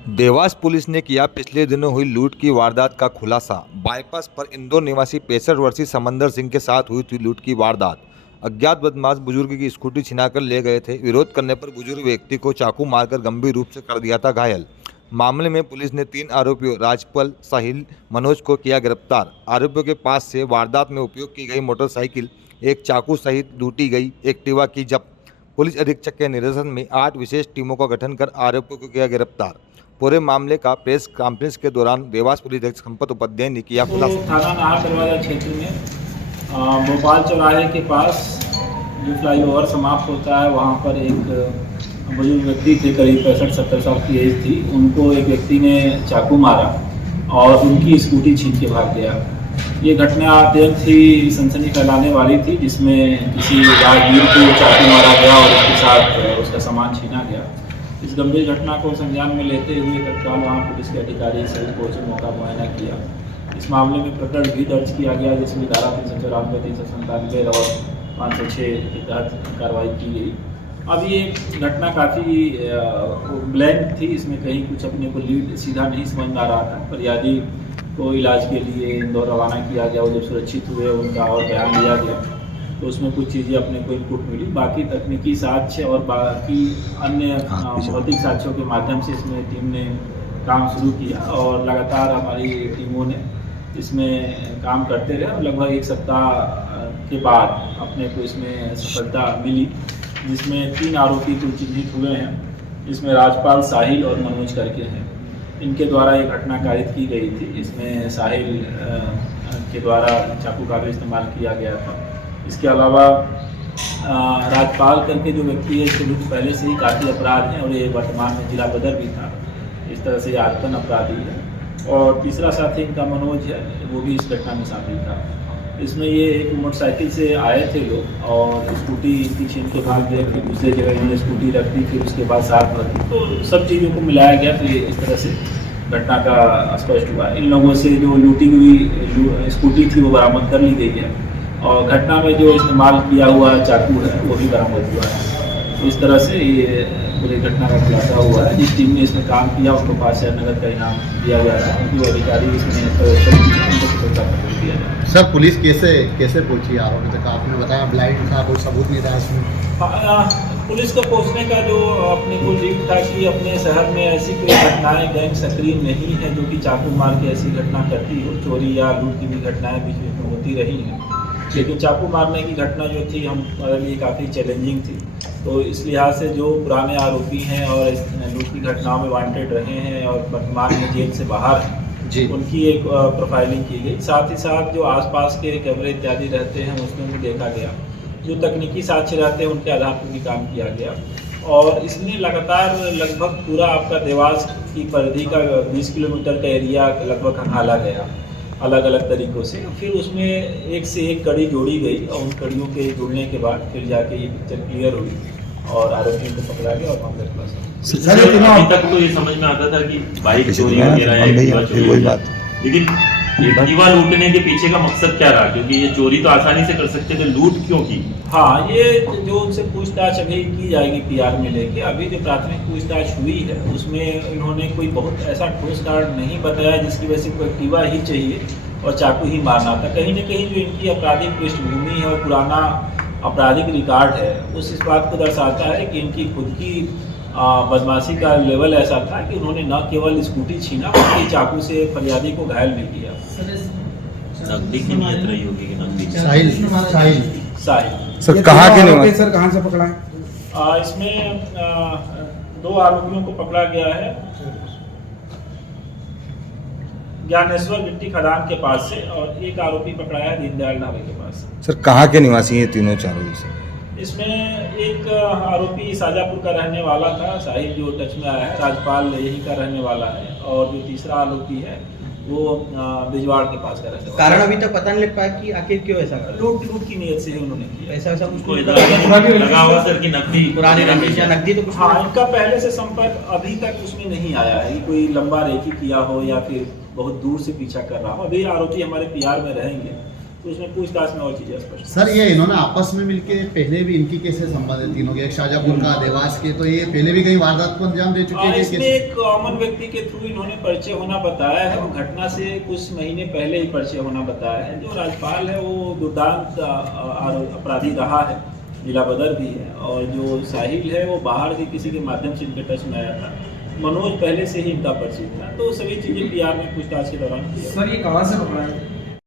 Dewas police ने किया पिछले दिनों हुई लूट की वारदात का खुलासा। बाईपास पर इंदौर निवासी 65 वर्षीय समंदर सिंह के साथ हुई थी लूट की वारदात। अज्ञात बदमाश बुजुर्ग की स्कूटी छिनाकर ले गए थे। विरोध करने पर बुजुर्ग व्यक्ति को चाकू मारकर गंभीर रूप से कर दिया था घायल। मामले में पुलिस ने 3 आरोपियों राजपाल, साहिल, मनोज को किया गिरफ्तार। आरोपियों के पास से वारदात में उपयोग की गई मोटरसाइकिल, एक चाकू सहित लूटी गई एक्टिवा की जब्त। पुलिस अधीक्षक के निर्देशन में 8 विशेष टीमों का गठन कर आरोपियों को किया गिरफ्तार। पूरे मामले का प्रेस कॉन्फ्रेंस के दौरान देवास पुलिस अधीक्षक संपत उपाध्याय ने किया खुलासा। थाना नाहर दरवाजा क्षेत्र में भोपाल चौराहे के पास जो फ्लाईओवर समाप्त होता है वहाँ पर एक बुजुर्ग व्यक्ति थे, करीब 65-70 साल की एज थी। उनको एक व्यक्ति ने चाकू मारा और उनकी स्कूटी छीन के भाग गया। ये घटना अत्यंत ही सनसनी फैलाने वाली थी, जिसमें किसी राहगीर को चाकू मारा गया और उसके साथ उसका सामान छीना गया। इस गंभीर घटना को संज्ञान में लेते हुए तत्काल वहाँ पुलिस के अधिकारी सभी पहुंचे, मौका मुआयना किया। इस मामले में प्रकरण भी दर्ज किया गया, जिसमें धारा 394, 397 और 506 के तहत कार्रवाई की गई। अब ये घटना काफ़ी ब्लैंक थी, इसमें कहीं कुछ अपने को लीड सीधा नहीं समझ में आ रहा था। फरियादी को इलाज के लिए इंदौर रवाना किया गया। वो जब सुरक्षित हुए उनका और बयान लिया गया तो उसमें कुछ चीज़ें अपने को इनपुट मिली। बाकी तकनीकी साक्ष्य और बाकी अन्य भौतिक साक्ष्यों के माध्यम से इसमें टीम ने काम शुरू किया और लगातार हमारी टीमों ने इसमें काम करते रहे और लगभग 1 सप्ताह के बाद अपने को इसमें सफलता मिली, जिसमें 3 आरोपी को चिन्हित हुए हैं। इसमें राजपाल, साहिल और मनोज करके हैं। इनके द्वारा ये घटना कारित की गई थी। इसमें साहिल के द्वारा चाकू का भी इस्तेमाल किया गया था। इसके अलावा राजपाल करके जो व्यक्ति है, इसके विरुद्ध पहले से ही काफ़ी अपराध हैं और ये वर्तमान में जिला बदर भी था। इस तरह से ये आत्मन अपराधी है। और तीसरा साथी इनका मनोज है, वो भी इस घटना में शामिल था। इसमें ये एक मोटरसाइकिल से आए थे लोग और स्कूटी इनकी छीन के भाग गए, फिर दूसरी जगह इन्होंने स्कूटी रख दी, फिर उसके बाद साथ रखी, तो सब चीज़ों को मिलाया गया तो ये इस तरह से घटना का स्पष्ट हुआ। इन लोगों से जो लूटी हुई स्कूटी थी वो बरामद कर ली गई है और घटना में जो इस्तेमाल किया हुआ चाकू है वो भी बरामद हुआ है। तो इस तरह से ये पूरी घटना का खुलासा हुआ है। जिस टीम ने इसमें काम किया उनको 5,000 नगद का इनाम दिया जा रहा है। जो अधिकारी इसमें प्रदर्शन किए उनको सफलतापूर्वक दिया जा रहा है। सर, पुलिस कैसे पहुंची आरोपी तक? आपने बताया ब्लाइंड था, कोई सबूत नहीं था इसमें। पुलिस को पहुंचने का जो अपने को लीड था कि अपने शहर में ऐसी कोई घटनाएं गैंग सक्रिय नहीं है जो कि चाकू मार के ऐसी घटना करती हो। चोरी या लूट की भी घटनाएं बीच बीच में होती रही हैं, लेकिन चाकू मारने की घटना जो थी हमारे लिए काफ़ी चैलेंजिंग थी। तो इस लिहाज से जो पुराने आरोपी हैं और इस लूट की घटनाओं में वांटेड रहे हैं और वर्तमान में जेल से बाहर हैं, उनकी एक प्रोफाइलिंग की गई। साथ ही साथ जो आसपास के कैमरे इत्यादि रहते हैं उसमें भी देखा गया। जो तकनीकी साक्ष्य रहते हैं उनके आधार पर भी काम किया गया और इसमें लगातार लगभग पूरा आपका देवास की परिधि का 20 किलोमीटर का एरिया लगभग खंगाला गया अलग अलग तरीक़ों से। फिर उसमें एक से एक कड़ी जोड़ी गई और उन कड़ियों के जुड़ने के बाद फिर जाके ये पिक्चर क्लियर हुई और आरोपियों को पकड़ा गया और मामला खुलासा। अभी तक तो ये समझ में आता था कि बाइक चोरी वगैरह है, लेकिन एक्टिवा लूटने के पीछे का मकसद क्या रहा? क्योंकि ये चोरी तो आसानी से कर सकते थे, लूट क्यों की? हाँ, ये जो उनसे पूछताछ अभी की जाएगी पीआर में लेके। अभी जो प्राथमिक पूछताछ हुई है उसमें इन्होंने कोई बहुत ऐसा ठोस कारण नहीं बताया जिसकी वजह से कोई एक्टिवा ही चाहिए और चाकू ही मारना था। कहीं ना कहीं जो इनकी आपराधिक पृष्ठभूमि है और पुराना आपराधिक रिकॉर्ड है उस इस बात को दर्शाता है कि इनकी खुद की बदमाशी का लेवल ऐसा था कि उन्होंने न केवल स्कूटी छीना बल्कि चाकू से फरियादी को घायल भी किया। नकदी की नियत रही होगी कि नकदी। साहिल सर कहाँ के निवासी? सर कहाँ से पकड़ा है? इसमें 2 आरोपियों को पकड़ा गया है ज्ञानेश्वर गिट्टी खदान के पास से और एक आरोपी पकड़ा है दीनदयाल ढाबे के पास से। सर कहाँ के निवासी हैं तीनों चारों? इसमें एक आरोपी शाजापुर का रहने वाला था, साहिल जो टच में आया है, राजपाल यही का रहने वाला है और जो तीसरा आरोपी है वो बिजवाड़ के पास का रहने वाला। कारण अभी तक पता नहीं लग पाया कि आखिर क्यों ऐसा कर? लूट की नीयत से ही उन्होंने किया। ऐसा कुछ लगा हुआ सर की नकदी, पुरानी रंजिश या नकदी तो कुछ? हाँ, इनका पहले से संपर्क अभी तक उसमें नहीं आया है कि कोई लंबा रेकी किया हो या फिर बहुत दूर से पीछा कर रहा हो। अभी आरोपी हमारे पीआर में रहेंगे तो उसमें पूछताछ में और चीज़ें स्पष्ट। सर ये इन्होंने आपस में मिलके पहले भी इनकी कैसे संबंधित तीनों के, एक शाहजहांपुर का, देवास के, तो ये पहले भी कई वारदात को अंजाम दे चुके हैं इसमें कैसे? एक कॉमन व्यक्ति के थ्रू इन्होंने परिचय होना बताया है और घटना से कुछ महीने पहले ही परिचय होना बताया है। जो राजपाल है वो दुर्दांत अपराधी रहा है, जिला बदर भी है, और जो साहिल है वो बाहर से किसी के माध्यम से इनके टच में आया था। मनोज पहले से ही इनका परिचित था, तो सभी चीज़ें पीआर में पूछताछ के दौरान किया। सर ये कहाँ से पकड़ा है?